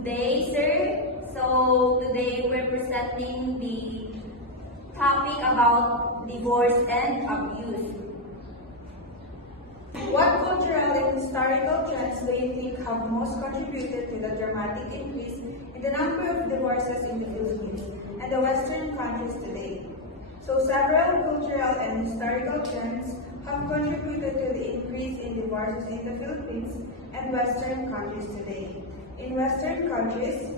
Good day, sir. So today we're presenting the topic about divorce and abuse. What cultural and historical trends do you think have most contributed to the dramatic increase in the number of divorces in the Philippines and the Western countries today? So several cultural and historical trends have contributed to the increase in divorces in the Philippines and Western countries today. In Western countries,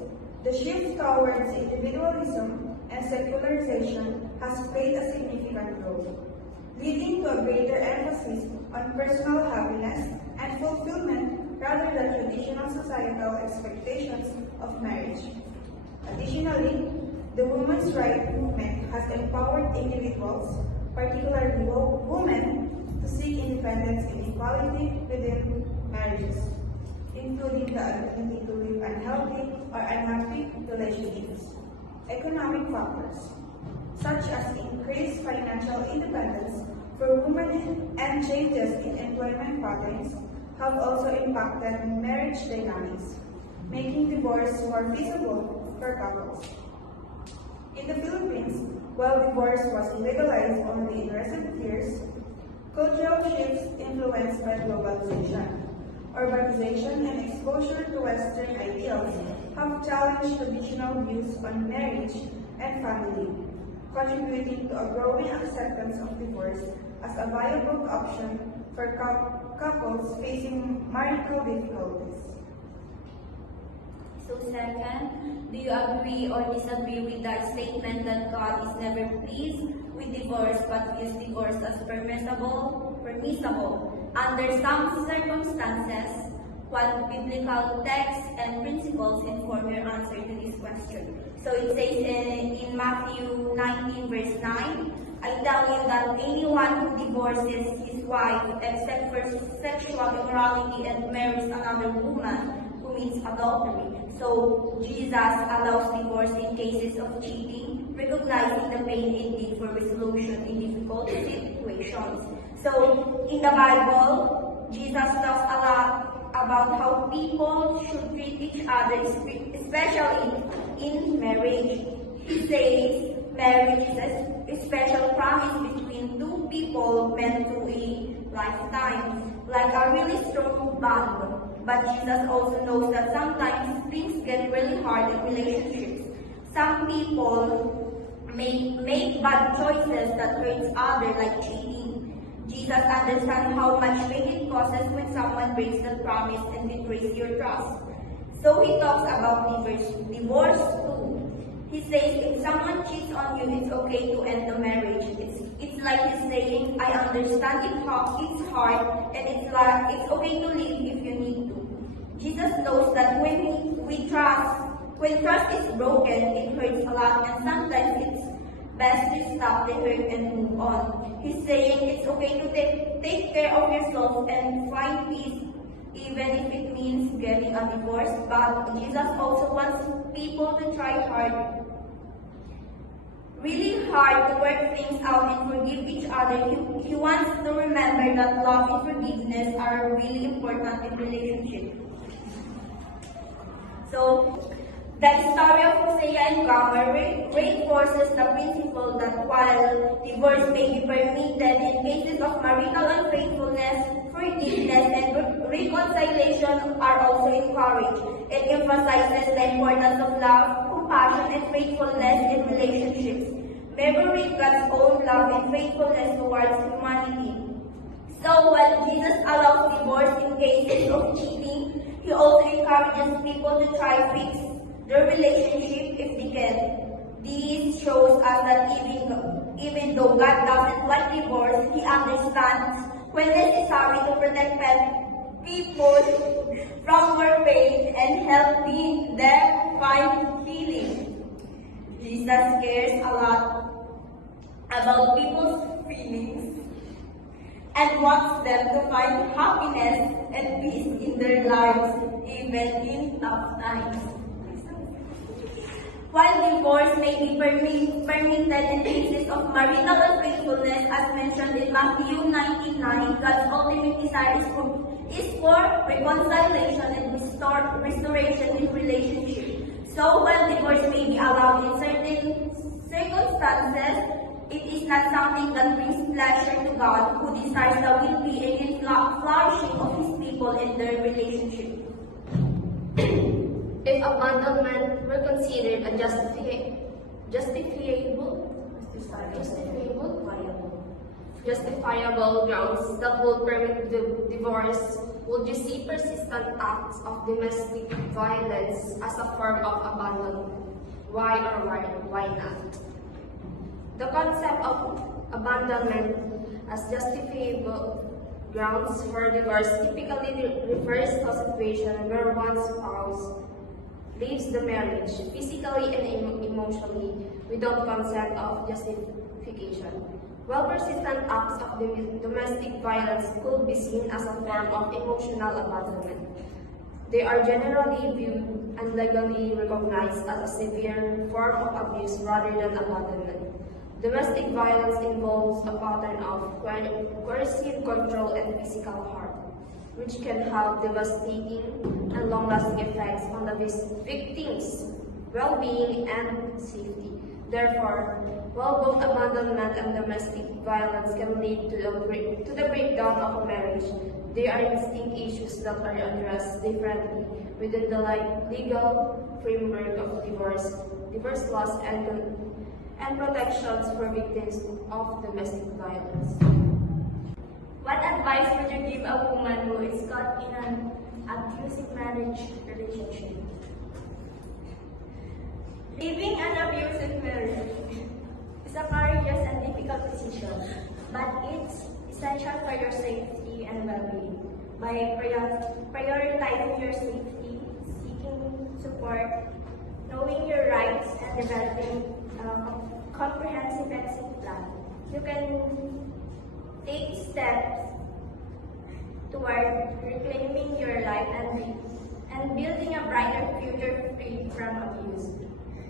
the shift towards individualism and secularization has played a significant role, leading to a greater emphasis on personal happiness and fulfillment rather than traditional societal expectations of marriage. Additionally, the women's rights movement has empowered individuals, particularly women, to seek independence and equality within marriages, including the ability to live unhealthy or unhappy relationships. Economic factors, such as increased financial independence for women and changes in employment patterns, have also impacted marriage dynamics, making divorce more feasible for couples. In the Philippines, while divorce was legalized only in recent years, cultural shifts influenced by globalization, urbanization, and exposure to Western ideals have challenged traditional views on marriage and family, contributing to a growing acceptance of divorce as a viable option for couples facing marital difficulties. So second, do you agree or disagree with the statement that God is never pleased with divorce but views divorce as permissible under some circumstances? What biblical texts and principles inform your answer to this question? So it says in Matthew 19 verse 9, I tell you that anyone who divorces his wife except for sexual immorality and marries another woman commits adultery. So Jesus allows divorce in cases of cheating, recognizing the pain and need for resolution in difficult situations. So in the Bible, Jesus talks a lot about how people should treat each other, especially in marriage. He says marriage is a special promise between two people meant to a lifetime, like a really strong bond. But Jesus also knows that sometimes things get really hard in relationships. Some people make bad choices that hurts others, like cheating. Jesus understands how much pain it causes when someone breaks the promise and betrays your trust. So he talks about divorce too. He says if someone cheats on you, it's okay to end the marriage. It's like he's saying, I understand it's hard, and it's okay to leave if you need to. Jesus knows that when trust is broken, it hurts a lot, and sometimes it's best to stop the hurt and move on. He's saying it's okay to take care of yourself and find peace, even if it means getting a divorce. But Jesus also wants people to try really hard to work things out and forgive each other. He wants to remember that love and forgiveness are really important in relationships. So, the story of Hosea and Gomer reinforces the principle that while divorce may be permitted in cases of marital unfaithfulness, forgiveness and reconciliation are also encouraged. It emphasizes the importance of love, compassion, and faithfulness in relationships, mirroring God's own love and faithfulness towards humanity. So while Jesus allows divorce in cases of cheating, he also encourages people to try to fix their relationship if they can. This shows us that even though God doesn't want divorce, He understands when necessary to protect people from more pain and help them find healing. Jesus cares a lot about people's feelings and wants them to find happiness and peace in their lives, even in tough times. While divorce may be permitted in cases of marital unfaithfulness, as mentioned in Matthew 19:9, God's ultimate desire is for reconciliation and restoration in relationships. So while divorce may be allowed in certain circumstances, it is not something that brings pleasure to God, who desires the well-being and flourishing of His people and their relationship. If abandonment were considered a justifiable grounds that would permit the divorce, would you see persistent acts of domestic violence as a form of abandonment? Why or why not? The concept of abandonment as justifiable grounds for divorce typically refers to a situation where one spouse leaves the marriage physically and emotionally without concept of justification. While persistent acts of domestic violence could be seen as a form of emotional abandonment, they are generally viewed and legally recognized as a severe form of abuse rather than abandonment. Domestic violence involves a pattern of coercive control and physical harm, which can have devastating and long-lasting effects on the victim's well-being and safety. Therefore, while both abandonment and domestic violence can lead to the breakdown of a marriage, they are distinct issues that are addressed differently within the legal framework of divorce laws, and protections for victims of domestic violence. What advice would you give a woman who is caught in an abusive marriage relationship? Leaving an abusive marriage is a courageous and difficult decision, but it's essential for your safety and well-being. By prioritizing your safety, seeking support, knowing your rights, and developing a comprehensive exit plan, you can take steps toward reclaiming your life and building a brighter future free from abuse.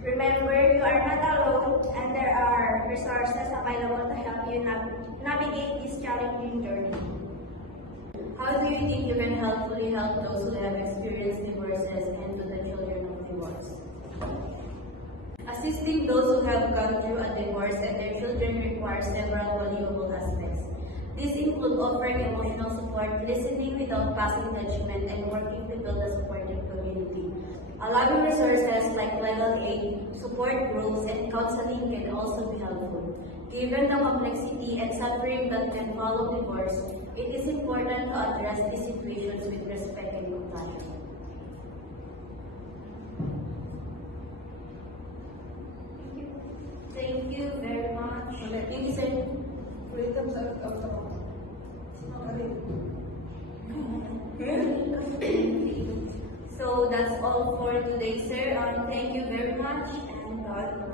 Remember, you are not alone, and there are resources available to help you navigate this challenging journey. How do you think you can helpfully help those who have experienced divorces and to the children of divorce? Assisting those who have gone through a divorce and their children requires several valuable aspects. These include offering emotional support, listening without passing judgment, and working to build a supportive community. Allowing resources like legal aid, support groups, and counseling can also be helpful. Given the complexity and suffering that can follow divorce, it is important to address these situations with respect and compassion. Thank you very much. Thank you, sir. Freedoms of So that's all for today, sir. Thank you very much, and God bless.